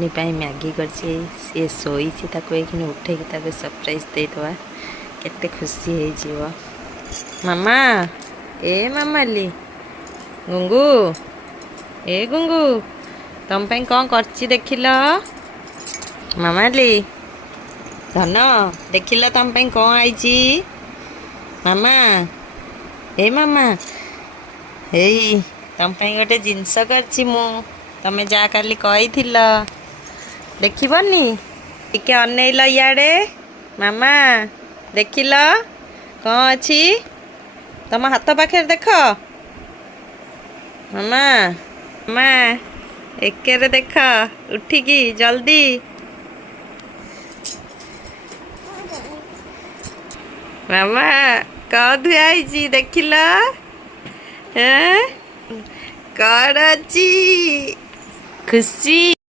मुन्नी पाई Maggi कर सी showy उठे surprise देदवा केते खुशी हो मामा ए मामाली गुंगू ए गुंगू तुम कौन कर देखिल मामाली धन देखिल तुम कौन आई मामा ए मामा हे तुम गोटे जिनस करछि मु तमे जा काली कही देखबनी टिके अनेल इे मामा देखिल कौन अच्छी तुम हाथ पाखे देख मामा मामा एके देख उठिकी जल्दी मामा कौन धुआई देखिल कौन अच्छी खुशी।